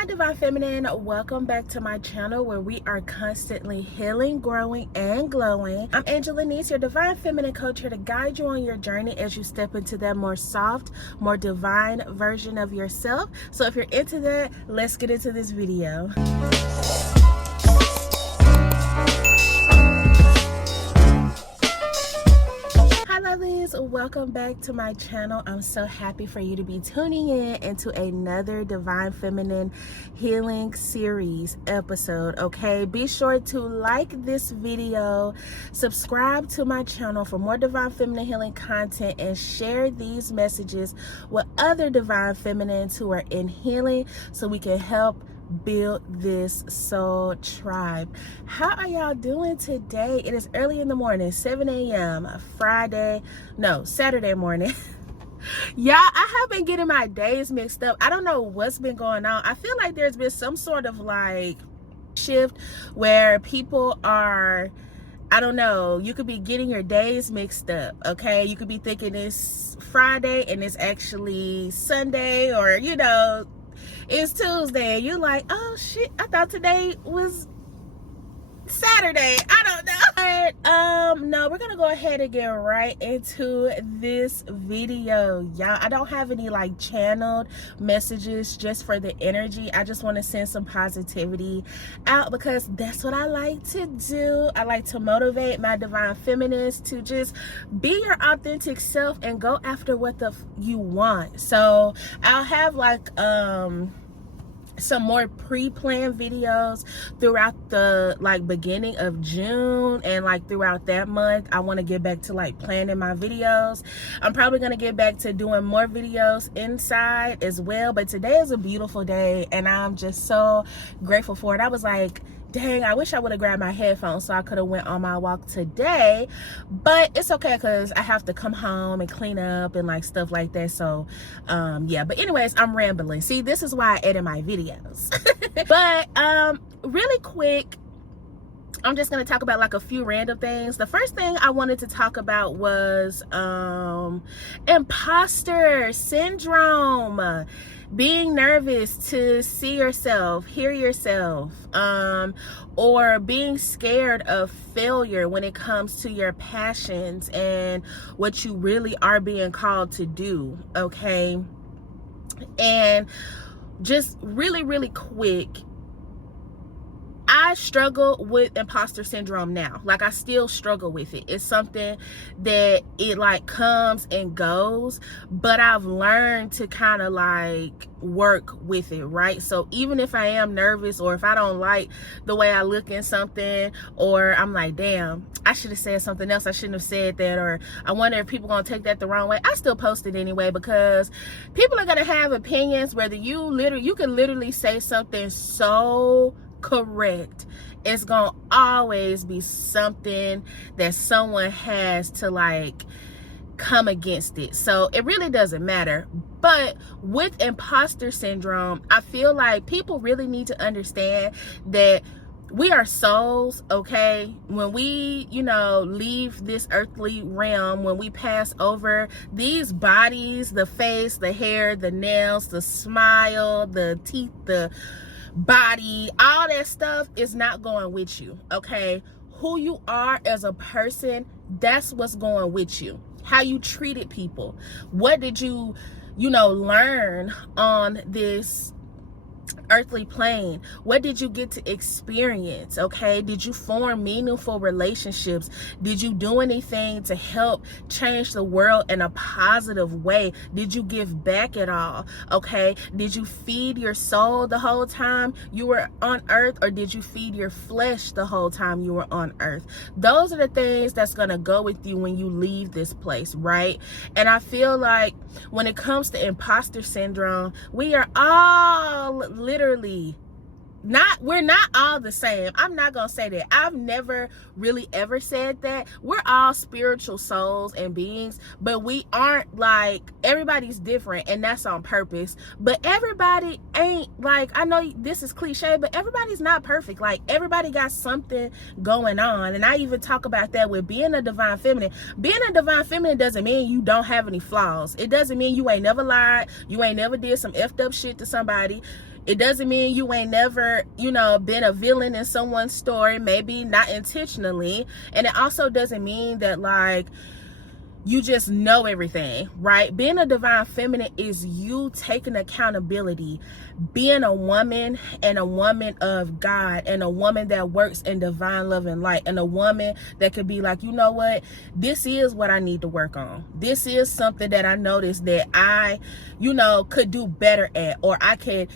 Hi Divine Feminine, welcome back to my channel where we are constantly healing, growing, and glowing. I'm Angel.lenise, your Divine Feminine coach, here to guide you on your journey as you step into that more soft, more divine version of yourself. So if you're into that, let's get into this video. Lovelies, welcome back to my channel. I'm so happy for you to be tuning in into another Divine Feminine healing series episode. Okay, be sure to like this video, subscribe to my channel for more Divine Feminine healing content, and share these messages with other Divine Feminines who are in healing so we can help build this soul tribe. How are y'all doing today? It is early in the morning, 7 a.m. Saturday morning. Y'all, I have been getting my days mixed up. I don't know what's been going on. I feel like there's been some sort of like shift where people are, I don't know, you could be getting your days mixed up, okay? You could be thinking it's Friday and it's actually Sunday, or you know, it's Tuesday and you're like, oh shit, I thought today was Saturday. I don't know. But no, we're gonna go ahead and get right into this video, y'all. I don't have any like channeled messages just for the energy. I just want to send some positivity out because that's what I like to do. I like to motivate my Divine Feminines to just be your authentic self and go after what you want. So I'll have like some more pre-planned videos throughout the like beginning of June, and like throughout that month I want to get back to like planning my videos. I'm probably going to get back to doing more videos inside as well, but today is a beautiful day and I'm just so grateful for it. I was like, dang, I wish I would have grabbed my headphones so I could have went on my walk today, but it's okay because I have to come home and clean up and like stuff like that. So yeah, but anyways, I'm rambling. See, this is why I edit my videos. But really quick, I'm just going to talk about like a few random things. The first thing I wanted to talk about was imposter syndrome. Being nervous to see yourself, hear yourself, or being scared of failure when it comes to your passions and what you really are being called to do, okay? And just really quick, I struggle with imposter syndrome now. Like, I still struggle with it. It's something that it like comes and goes, but I've learned to kind of like work with it, right? So even if I am nervous, or if I don't like the way I look in something, or I'm like, damn, I should have said something else, I shouldn't have said that, or I wonder if people gonna take that the wrong way, I still post it anyway, because people are gonna have opinions. Whether you can literally say something so correct, it's gonna always be something that someone has to like come against it. So it really doesn't matter. But with imposter syndrome, I feel like people really need to understand that we are souls, okay? When we, you know, leave this earthly realm, when we pass over these bodies, the face, the hair, the nails, the smile, the teeth, the body, all that stuff is not going with you, okay? Who you are as a person, that's what's going with you. How you treated people. What did you learn on this earthly plane? What did you get to experience, okay? Did you form meaningful relationships? Did you do anything to help change the world in a positive way? Did you give back at all, okay? Did you feed your soul the whole time you were on earth, or did you feed your flesh the whole time you were on earth? Those are the things that's gonna go with you when you leave this place, right? And I feel like when it comes to imposter syndrome, we are all literally we're not all the same. I'm not gonna say that. I've never really ever said that. We're all spiritual souls and beings, but we aren't like, everybody's different, and that's on purpose. But everybody ain't like, I know this is cliche, but everybody's not perfect. Like, everybody got something going on. And I even talk about that with being a Divine Feminine. Being a Divine Feminine doesn't mean you don't have any flaws. It doesn't mean you ain't never lied, you ain't never did some effed up shit to somebody. It doesn't mean you ain't never, been a villain in someone's story, maybe not intentionally. And it also doesn't mean that, like, you just know everything, right? Being a divine feminine is you taking accountability, being a woman, and a woman of God, and a woman that works in divine love and light, and a woman that could be like, you know what, this is what I need to work on. This is something that I noticed that I, could do better at, or I could,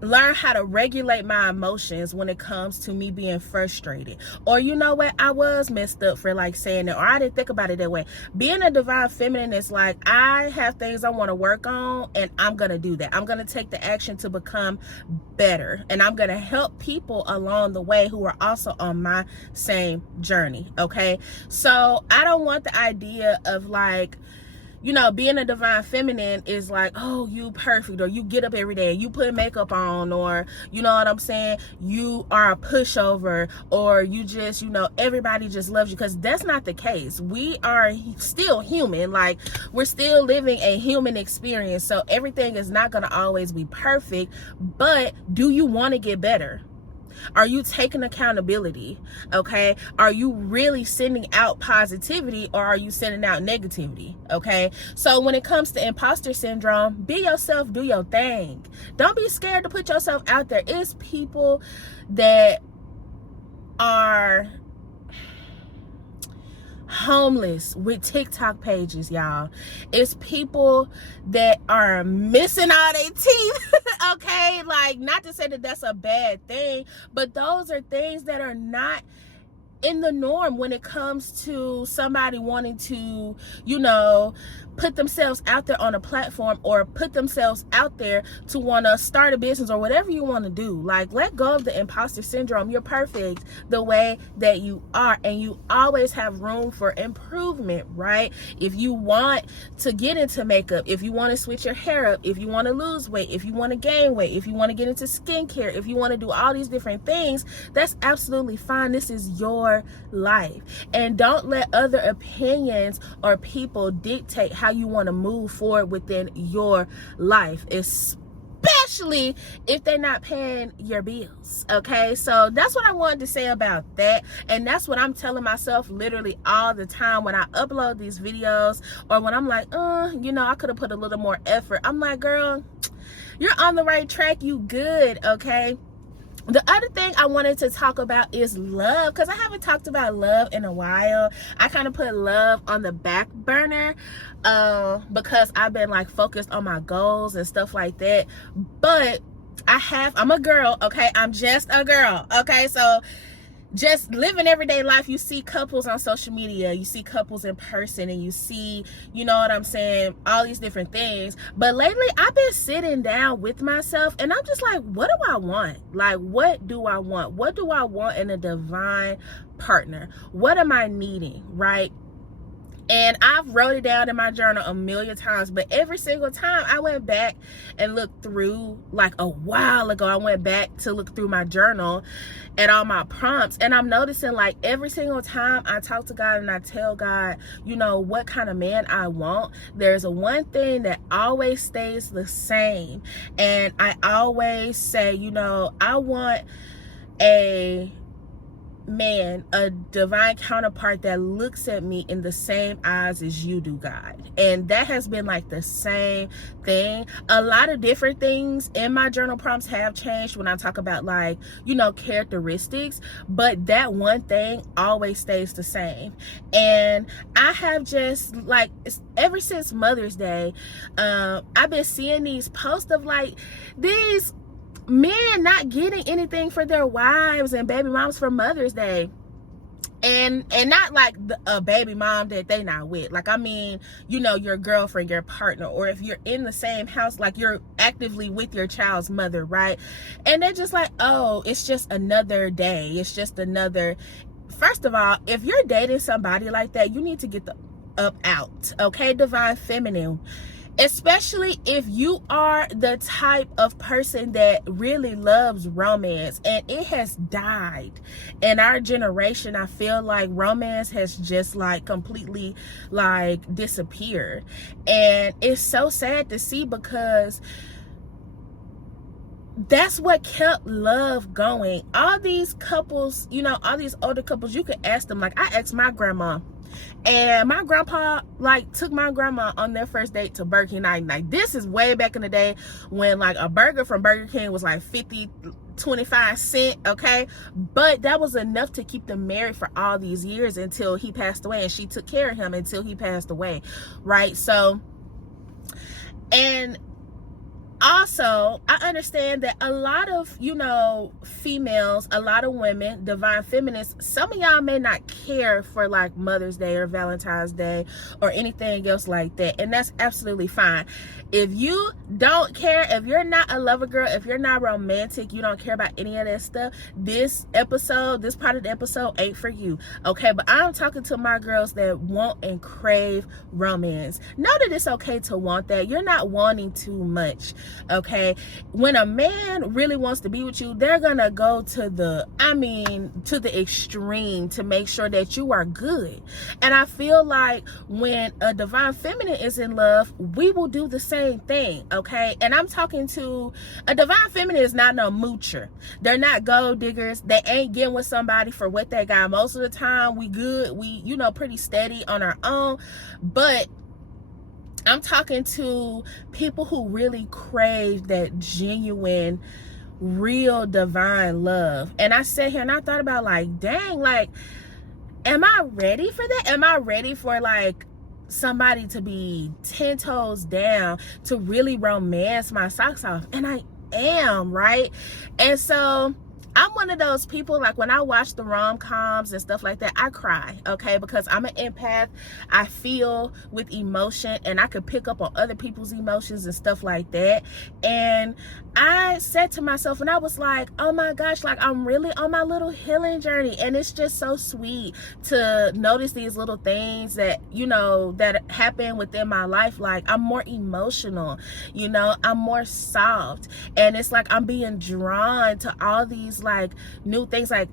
learn how to regulate my emotions when it comes to me being frustrated. Or you know what, I was messed up for like saying that, or I didn't think about it that way. Being a divine feminine is like, I have things I want to work on, and I'm gonna do that. I'm gonna take the action to become better, and I'm gonna help people along the way who are also on my same journey. Okay, so I don't want the idea of like, being a divine feminine is like, oh, you perfect, or you get up every day and you put makeup on, or you know what I'm saying, you are a pushover, or you just, everybody just loves you, because that's not the case. We are still human. Like, we're still living a human experience, so everything is not going to always be perfect. But do you want to get better? Are you taking accountability? Okay. Are you really sending out positivity, or are you sending out negativity? Okay. So when it comes to imposter syndrome, be yourself, do your thing. Don't be scared to put yourself out there. It's people that are homeless with TikTok pages, y'all. It's people that are missing all their teeth. Okay, like, not to say that that's a bad thing, but those are things that are not in the norm when it comes to somebody wanting to, put themselves out there on a platform, or put themselves out there to want to start a business, or whatever you want to do. Like, let go of the imposter syndrome. You're perfect the way that you are, and you always have room for improvement, right? If you want to get into makeup, if you want to switch your hair up, if you want to lose weight, if you want to gain weight, if you want to get into skincare, if you want to do all these different things, that's absolutely fine. This is your life, and don't let other opinions or people dictate how you want to move forward within your life, especially if they're not paying your bills. Okay, so that's what I wanted to say about that, and that's what I'm telling myself literally all the time when I upload these videos, or when I'm like, I could have put a little more effort. I'm like, girl, you're on the right track, you good. Okay. The other thing I wanted to talk about is love, because I haven't talked about love in a while. I kind of put love on the back burner because I've been like focused on my goals and stuff like that. But I'm a girl, okay? I'm just a girl, okay? So just living everyday life, you see couples on social media, you see couples in person, and you see, all these different things. But lately I've been sitting down with myself, and I'm just like, what do I want? Like, what do I want? What do I want in a divine partner? What am I needing, right? And I've wrote it down in my journal a million times, but every single time I went back and looked through, like a while ago, I went back to look through my journal and all my prompts, and I'm noticing, like, every single time I talk to God and I tell God, what kind of man I want, there's a one thing that always stays the same. And I always say, I want a man, a divine counterpart that looks at me in the same eyes as you do, God. And that has been like the same thing. A lot of different things in my journal prompts have changed when I talk about, like, characteristics, but that one thing always stays the same. And I have just, like, ever since Mother's Day, I've been seeing these posts of like these men not getting anything for their wives and baby moms for Mother's Day. And not like a baby mom that they not with. Like, I mean, your girlfriend, your partner, or if you're in the same house, like you're actively with your child's mother, right? And they're just like, oh, it's just another day. It's just another. First of all, if you're dating somebody like that, you need to get the up out. Okay, divine feminine. Especially if you are the type of person that really loves romance, and it has died in our generation. I feel like romance has just like completely like disappeared, and it's so sad to see, because that's what kept love going. All these couples, you know, all these older couples, you could ask them. Like, I asked my grandma, and my grandpa like took my grandma on their first date to Burger King night. Like, this is way back in the day when like a burger from Burger King was like 25 cents, okay? But that was enough to keep them married for all these years until he passed away, and she took care of him until he passed away, right? So, and also, I understand that a lot of, you know, females, a lot of women, divine feminists, some of y'all may not care for like Mother's Day or Valentine's Day or anything else like that. And that's absolutely fine. If you don't care, if you're not a lover girl, if you're not romantic, you don't care about any of that stuff, this episode, this part of the episode ain't for you, okay? But I'm talking to my girls that want and crave romance. Know that it's okay to want that. You're not wanting too much, okay? When a man really wants to be with you, they're gonna go to the, to the extreme to make sure that you are good. And I feel like when a divine feminine is in love, we will do the same thing, okay? And I'm talking to a divine feminine is not no moocher. They're not gold diggers. They ain't getting with somebody for what they got. Most of the time we good, we, you know, pretty steady on our own. But I'm talking to people who really crave that genuine, real divine love. And I sat here and I thought about like, dang, like, am I ready for that? Am I ready for like somebody to be 10 toes down to really romance my socks off? And I am, right? And so I'm one of those people, like when I watch the rom-coms and stuff like that, I cry, okay? Because I'm an empath. I feel with emotion, and I could pick up on other people's emotions and stuff like that. And I said to myself, and I was like, oh my gosh, like I'm really on my little healing journey. And it's just so sweet to notice these little things that, you know, that happen within my life. Like I'm more emotional, you know, I'm more soft. And it's like I'm being drawn to all these like new things, like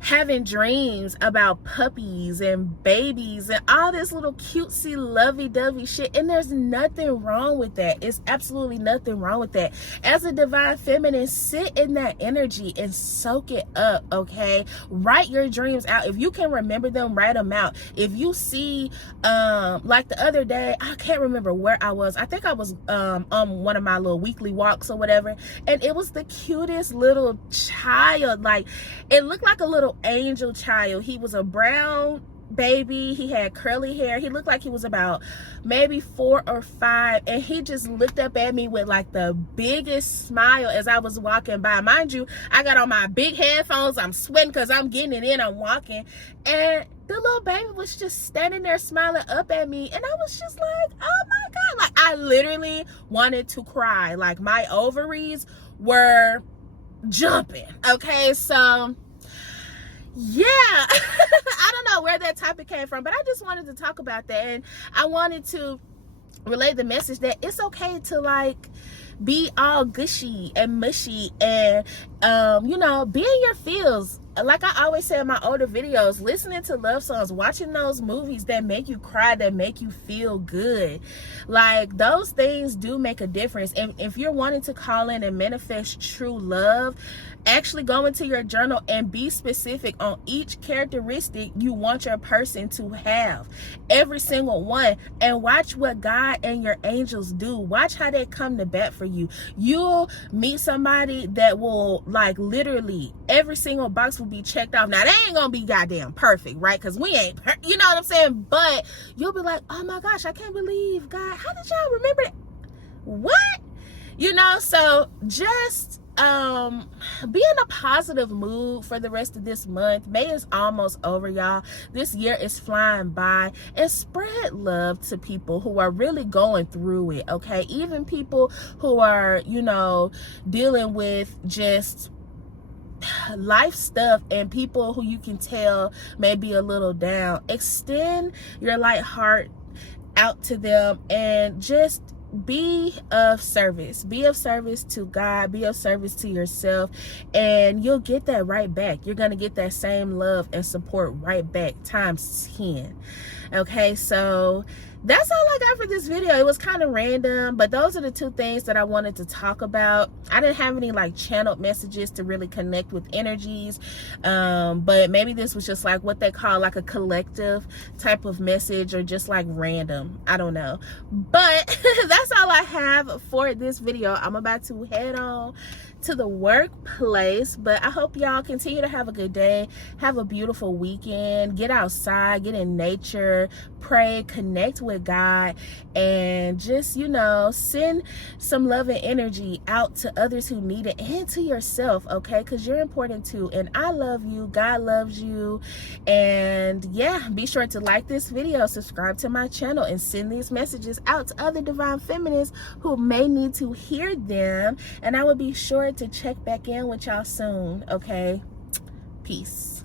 having dreams about puppies and babies and all this little cutesy lovey-dovey shit. And there's nothing wrong with that. It's absolutely nothing wrong with that. As a divine feminine, sit in that energy and soak it up, okay? Write your dreams out. If you can remember them, write them out. If you see like the other day, I can't remember where I was. I think I was on one of my little weekly walks or whatever, and it was the cutest little child. Like it looked like a little angel child. He was a brown baby. He had curly hair. He looked like he was about maybe 4 or 5, and he just looked up at me with like the biggest smile as I was walking by. Mind you, I got on my big headphones. I'm sweating because I'm getting it in. I'm walking, and the little baby was just standing there smiling up at me, and I was just like, oh my God. Like I literally wanted to cry. Like my ovaries were jumping, okay? So yeah. I don't know where that topic came from, but I just wanted to talk about that, and I wanted to relay the message that it's okay to like be all gushy and mushy and you know, be in your feels. Like I always say in my older videos, listening to love songs, watching those movies that make you cry, that make you feel good, like those things do make a difference. And if you're wanting to call in and manifest true love, actually go into your journal and be specific on each characteristic you want your person to have, every single one, and watch what God and your angels do. Watch how they come to bat for you. You'll meet somebody that will like literally every single box will be checked off. Now they ain't gonna be goddamn perfect, right? Because we ain't, you know what I'm saying? But you'll be like, oh my gosh, I can't believe God, how did y'all remember that? What? You know, so just be in a positive mood for the rest of this month. May is almost over, y'all. This year is flying by, and spread love to people who are really going through it, okay? Even people who are, you know, dealing with just life stuff, and people who you can tell may be a little down. Extend your light heart out to them and just be of service. Be of service to God, be of service to yourself, and you'll get that right back. You're going to get that same love and support right back times 10. Okay, so that's all I got for this video. It was kind of random, but those are the two things that I wanted to talk about. I didn't have any like channeled messages to really connect with energies, but maybe this was just like what they call like a collective type of message, or just like random. I don't know, but that's all I have for this video. I'm about to head on to the workplace, but I hope y'all continue to have a good day, have a beautiful weekend, get outside, get in nature, pray, connect with God, and just, you know, send some love and energy out to others who need it, and to yourself, okay? Because you're important too, and I love you, God loves you. And yeah, be sure to like this video, subscribe to my channel, and send these messages out to other divine feminists who may need to hear them. And I will be sure to check back in with y'all soon, okay? Peace.